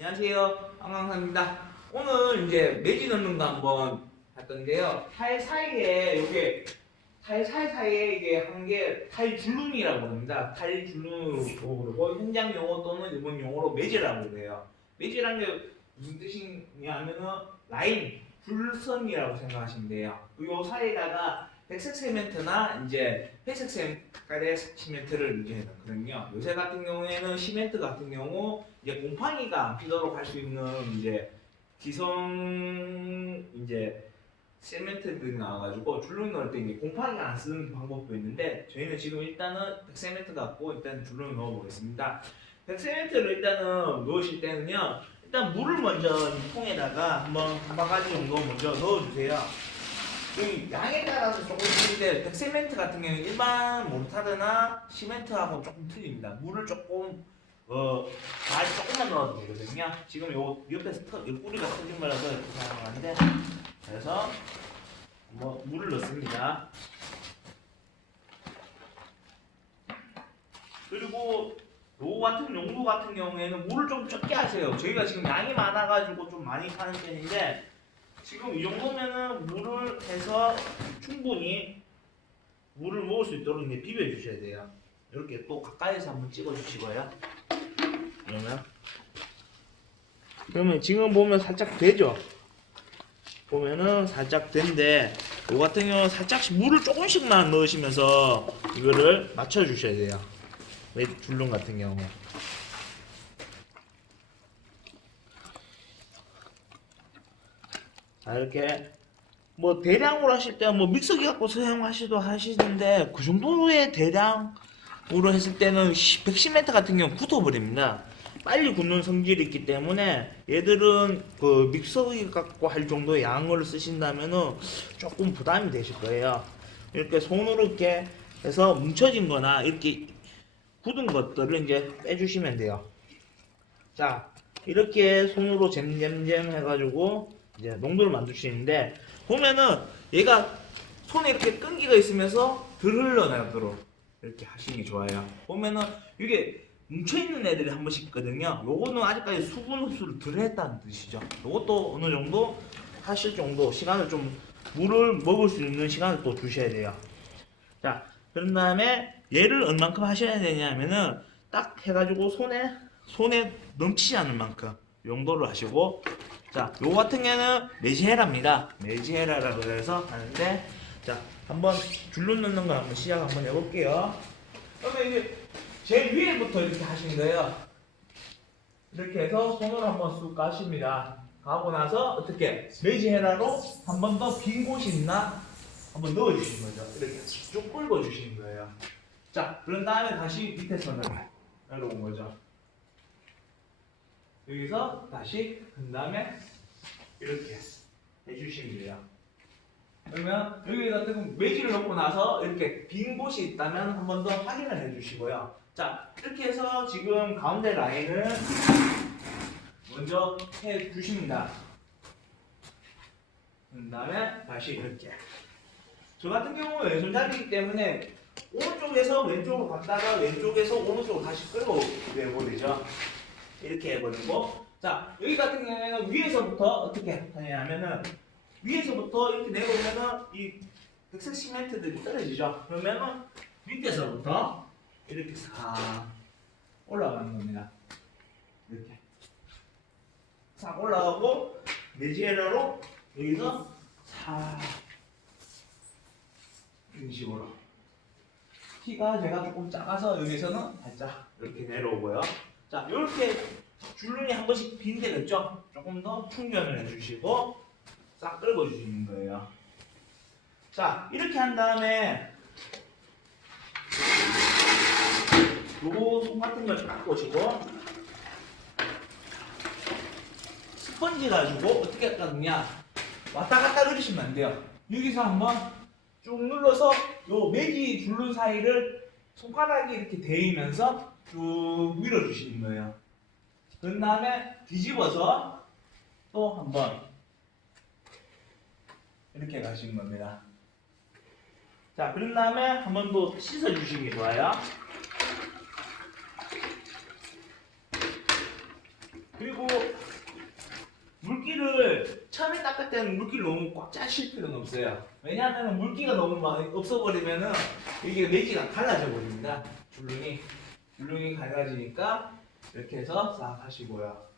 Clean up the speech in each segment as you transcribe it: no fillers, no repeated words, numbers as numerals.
안녕하세요. 황강사입니다. 오늘 이제 매지 넣는 거 한번 할 건데요. 타일 사이에 이게 타일 사이사이에 이게 한 게 타일 줄눈이라고 합니다. 타일 줄눈이라고 그러고 현장 용어 또는 일본 용어로 매지라고 그래요. 매지라는 게 무슨 뜻이냐면은 라인, 줄선이라고 생각하시면 돼요. 요 사이에다가 백색 세멘트나 이제 회색 색깔의 시멘트를 이제 넣거든요. 요새 같은 경우에는 시멘트 같은 경우 이제 곰팡이가 안 피도록 할 수 있는 이제 기성 이제 세멘트들이 나와가지고 줄눈 넣을 때 이제 곰팡이가 안 쓰는 방법도 있는데 저희는 지금 일단은 백세멘트 갖고 일단 줄눈 넣어보겠습니다. 백세멘트를 일단은 넣으실 때는요, 일단 물을 먼저 이 통에다가 한 바가지 정도 먼저 넣어주세요. 이 양에 따라서 조금 틀린데 백세멘트 같은 경우는 일반 모르타르나 시멘트하고 조금 틀립니다. 물을 조금 많이 조금만 넣어도 되거든요. 지금 요 옆에서 요 뿌리가 터진 거라서 이렇게 사용하는데, 그래서 물을 넣습니다. 그리고 요 같은 용도 같은 경우에는 물을 좀 적게 하세요. 저희가 지금 양이 많아가지고 좀 많이 파는 편인데, 지금 이 정도면은 물을 해서 충분히 물을 먹을 수 있도록 이제 비벼 주셔야 돼요. 이렇게 또 가까이서 한번 찍어 주시고요. 그러면 지금 보면 살짝 되죠? 보면은 살짝 된데, 요 같은 경우는 살짝씩 물을 조금씩만 넣으시면서 이거를 맞춰 주셔야 돼요. 줄눈 같은 경우. 자, 이렇게 대량으로 하실 때 믹서기 갖고 사용하시도 하시는데, 그 정도의 대량으로 했을 때는 110m 같은 경우 굳어버립니다. 빨리 굳는 성질이 있기 때문에 얘들은 그 믹서기 갖고 할 정도의 양을 쓰신다면은 조금 부담이 되실 거예요. 이렇게 손으로 이렇게 해서 뭉쳐진 거나 이렇게 굳은 것들을 이제 빼주시면 돼요. 자, 이렇게 손으로 잼잼잼 해가지고 이제 농도를 만드시는데, 보면은 얘가 손에 이렇게 끈기가 있으면서 덜 흘러나도록 이렇게 하시는 게 좋아요. 보면은 이게 뭉쳐있는 애들이 한 번씩 있거든요. 요거는 아직까지 수분 흡수를 덜 했다는 뜻이죠. 요것도 어느 정도 하실 정도 시간을 좀, 물을 먹을 수 있는 시간을 또 주셔야 돼요. 자, 그런 다음에 얘를 얼만큼 하셔야 되냐면은 딱 해가지고 손에 넘치지 않을 만큼 용도를 하시고, 자, 요 같은 경우는 메지헤라입니다. 메지헤라라고 해서 하는데, 자, 한번 줄눈 넣는 거 한번 시작 한번 해볼게요. 그러면 이제 제일 위에부터 이렇게 하시는 거예요. 이렇게 해서 손으로 한번 쑥 까십니다. 가고 나서 어떻게 메지헤라로 한 번 더 빈 곳이 있나 한번 넣어주시는 거죠. 이렇게 쭉 긁어주시는 거예요. 자, 그런 다음에 다시 밑에 선을 내려온 거죠. 여기서 다시 그 다음에 이렇게 해주시면 돼요. 그러면 여기 같은 경우 매지를 넣고 나서 이렇게 빈 곳이 있다면 한 번 더 확인을 해주시고요. 자, 이렇게 해서 지금 가운데 라인을 먼저 해주십니다. 그 다음에 다시 이렇게. 저 같은 경우는 왼손잡이기 때문에 오른쪽에서 왼쪽으로 갔다가 왼쪽에서 오른쪽으로 다시 끌고 내버리죠. 이렇게 해버리고, 자, 여기 같은 경우에는 위에서부터 어떻게 하냐면은, 위에서부터 이렇게 내려오면은 이 백색 시멘트들이 떨어지죠. 그러면은 밑에서부터 이렇게 싹 올라가는 겁니다. 이렇게 싹 올라가고, 메지에러로 여기서 싹 이런 식으로. 키가 제가 조금 작아서 여기서는 살짝 이렇게 내려오고요. 자, 이렇게 줄눈이 한 번씩 빈 데가 있죠? 조금 더 충전을 해주시고 싹 긁어주시는 거예요. 자, 이렇게 한 다음에 요거 손 같은 걸 닦고 오시고, 스펀지 가지고 어떻게 할 거냐, 왔다 갔다 그러시면 안 돼요. 여기서 한번 쭉 눌러서 요 매지 줄눈 사이를 손가락이 이렇게 대이면서 쭉 밀어주시는 거예요. 그 다음에 뒤집어서 또 한번 이렇게 가시는 겁니다. 자, 그런 다음에 한 번 더 씻어주시는 게 좋아요. 그리고 물기를 처음에 닦을 때는 물기를 너무 꽉 짜실 필요는 없어요. 왜냐하면 물기가 너무 많이 없어버리면은 이게 매지가 갈라져 버립니다. 줄눈이 갈라지니까 이렇게 해서 싹 하시고요.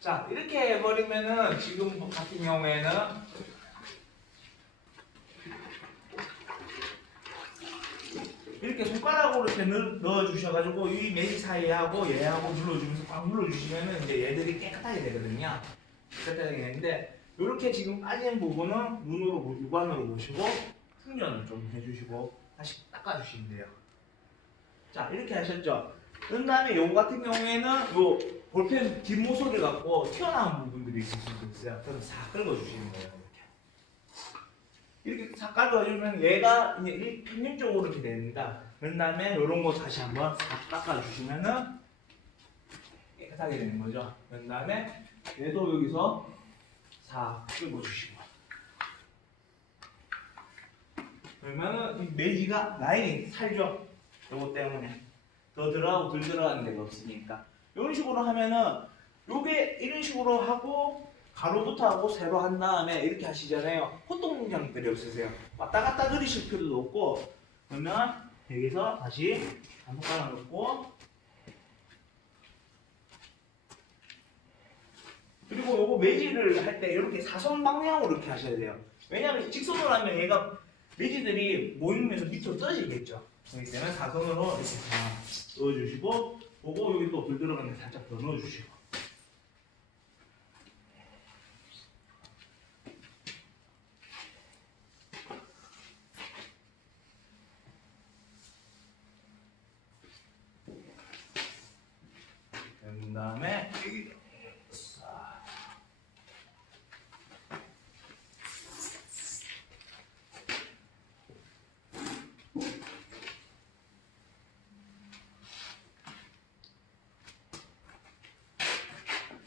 자, 이렇게 해버리면은 지금 같은 경우에는 이렇게 손가락으로 이렇게 넣어주셔가지고 이 매지 사이하고 얘하고 눌러주면서 꽉 눌러주시면은 이제 얘들이 깨끗하게 되거든요. 깨끗하게 되는데 이렇게 지금 빠진 부분은 눈으로 육안으로 보시고 충전을 좀 해주시고 다시 닦아주시면 돼요. 자, 이렇게 하셨죠. 그 다음에 요거 같은 경우에는 요 볼펜 뒷모서리 갖고 튀어나온 부분들이 있을 수도 있어요. 그럼 싹 긁어주시는 거예요. 이렇게 싹 긁어주면 얘가 이제 평균적으로 이렇게 됩니다. 그 다음에 요런 거 다시 한번 싹 닦아주시면은 깨끗하게 되는 거죠. 그 다음에 얘도 여기서 싹 긁어주시고. 그러면은 이 매지가 라인이 살죠. 요거 때문에. 더 들어가고 덜 들어가는 데가 없으니까. 이런 식으로 하면은 요게 이런 식으로 하고 가로부터 하고 세로 한 다음에 이렇게 하시잖아요. 호통 문장들이 없으세요. 왔다 갔다 그리실 필요도 없고. 그러면 여기서 다시 한 손가락 넣고 그리고 요거 매지를 할 때 이렇게 사선 방향으로 이렇게 하셔야 돼요. 왜냐하면 직선으로 하면 얘가 매지들이 모이면서 밑으로 떨어지겠죠. 그렇기 때문에 사선으로 이렇게 다 넣어주시고 그거 여기 또 불 들어가는데 살짝 더 넣어주시고 그 다음에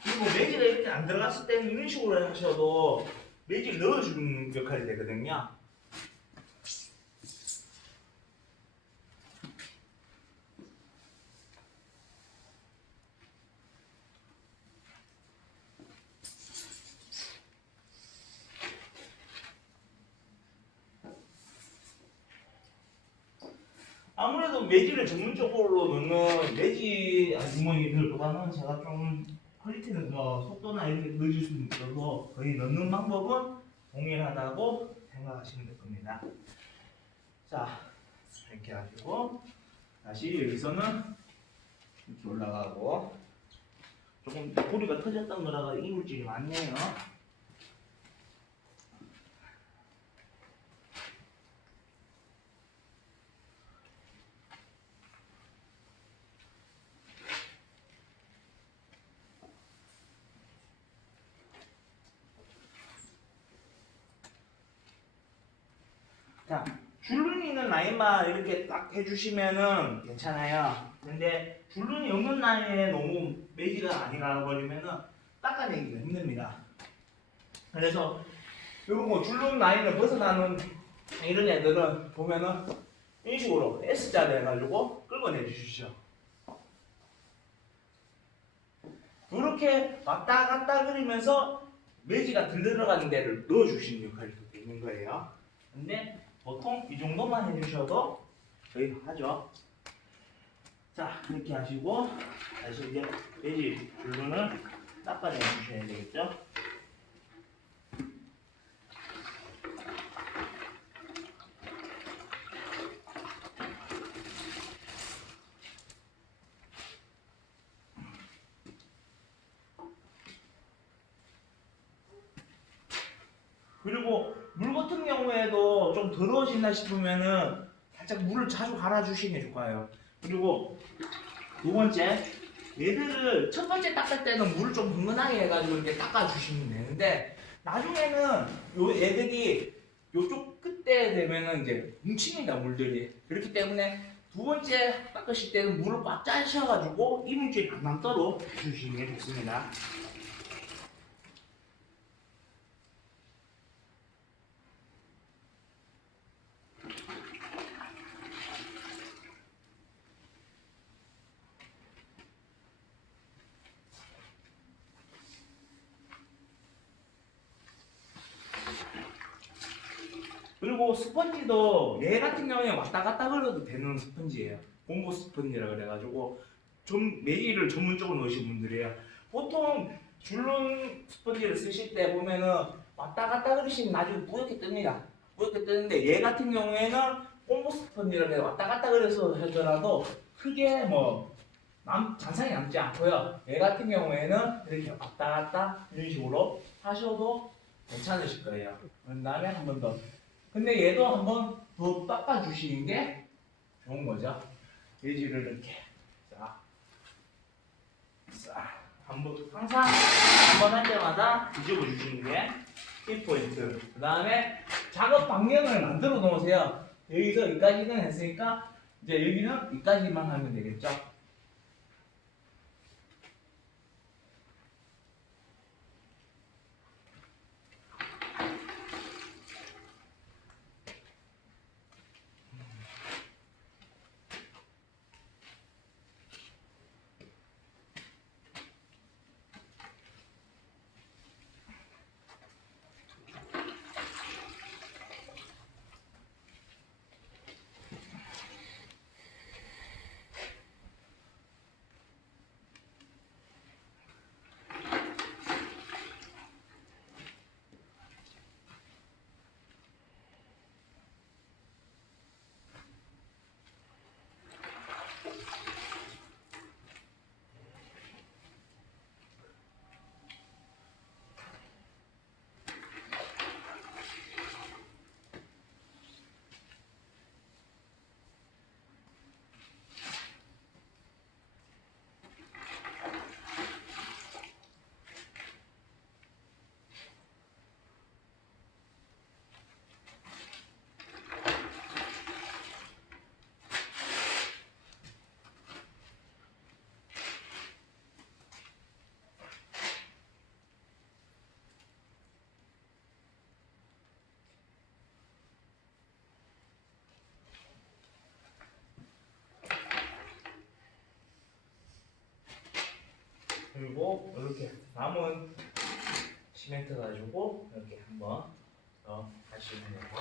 그리고 매지가 이렇게 안 들어갔을 때는 이런 식으로 하셔도 매지를 넣어주는 역할이 되거든요. 아무래도 매지를 전문적으로 넣는 매지 아주머니들보다는 제가 좀 퀄리티는 속도나 이런 게 늦을 수 있어서 거의 넣는 방법은 동일하다고 생각하시면 될 겁니다. 자, 이렇게 하시고 다시 여기서는 이렇게 올라가고 조금 고리가 터졌던 거라가 이물질이 많네요. 자, 줄눈이 있는 라인만 이렇게 딱 해주시면은 괜찮아요. 근데 줄눈이 없는 라인에 너무 매지가 많이 가버리면은 닦아내기가 힘듭니다. 그래서 이런 거 줄눈 라인을 벗어나는 이런 애들은 보면은 이런 식으로 S자로 해가지고 끌어내 주시죠. 이렇게 왔다 갔다 그리면서 매지가 덜 들어가는 데를 넣어주시는 역할이 되는 거예요. 근데 보통 이 정도만 해주셔도 거의 하죠. 자, 이렇게 하시고 다시 이제 매지 줄눈을 닦아내 주셔야 되겠죠. 그리고 물 같은 경우에도 좀 더러워진다 싶으면은 살짝 물을 자주 갈아주시는 게 좋아요. 그리고 두 번째 얘들을 첫 번째 닦을 때는 물을 좀 흥건하게 해가지고 이렇게 닦아주시면 되는데 나중에는 요 애들이 요쪽 끝에 되면은 이제 뭉칩니다 물들이. 그렇기 때문에 두 번째 닦으실 때는 물을 꽉 짜셔가지고 이물질이 안 남도록 해주시는 게 좋습니다. 그리고 스펀지도 얘 같은 경우에 왔다 갔다 걸어도 되는 스펀지예요. 공보 스펀지라 그래가지고 좀 매일을 전문적으로 넣으신 분들이에요. 보통 줄눈 스펀지를 쓰실 때 보면은 왔다 갔다 그러시면 나중에 뿌옇게 뜹니다. 뿌옇게 뜨는데 얘 같은 경우에는 공보 스펀지라 해 왔다 갔다 그래서 하더라도 크게 뭐 잔상이 남지 않고요. 얘 같은 경우에는 이렇게 왔다 갔다 이런 식으로 하셔도 괜찮으실 거예요. 그 다음에 한 번 더. 근데 얘도 한번 더 닦아주시는 게 좋은 거죠. 예지를 이렇게 한번 항상 한 번 할 때마다 뒤집어 주시는 게 킥포인트. 그 다음에 작업 방향을 만들어 놓으세요. 여기서 여기까지는 했으니까 이제 여기는 여기까지만 하면 되겠죠. 그리고 이렇게 남은 시멘트 가지고 이렇게 한번 더 하시면 되고.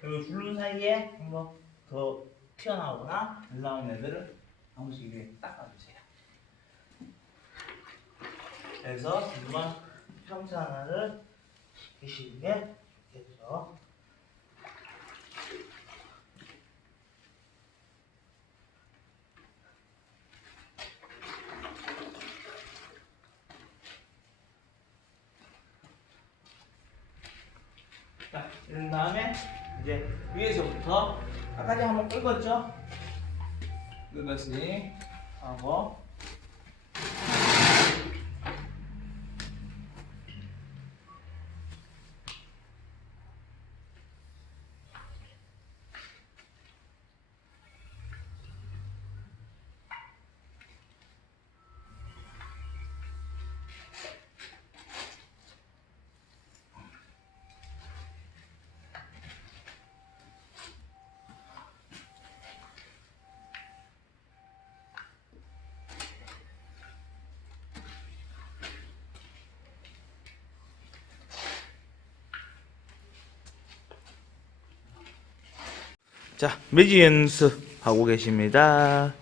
그리고 줄눈 사이에 한번 더 튀어나오거나 덜 나온 애들을 한 번씩 이렇게 닦아주세요. 그래서 한번 평탄화를 시키시는 게 좋겠죠. 자, 이런 다음에 이제 위에서부터 아까지 한번 긁었죠? 긁었으니 하고 자, 매지 연습하고 계십니다.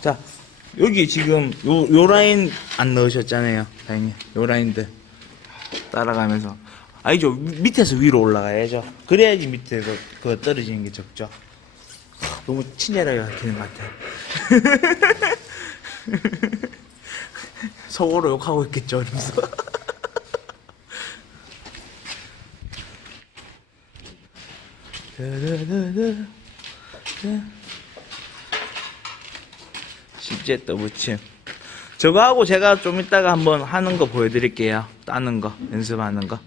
자, 여기 지금 요 라인 안 넣으셨잖아요. 다행히. 요 라인들 따라가면서. 아니죠. 밑에서 위로 올라가야죠. 그래야지 밑에서 그거 떨어지는 게 적죠. 너무 친절하게 가르치는 것 같아. 속으로 욕하고 있겠죠. 이러면서. 십제 떠붙임. 저거 하고 제가 좀 이따가 한번 하는 거 보여드릴게요. 따는 거, 연습하는 거.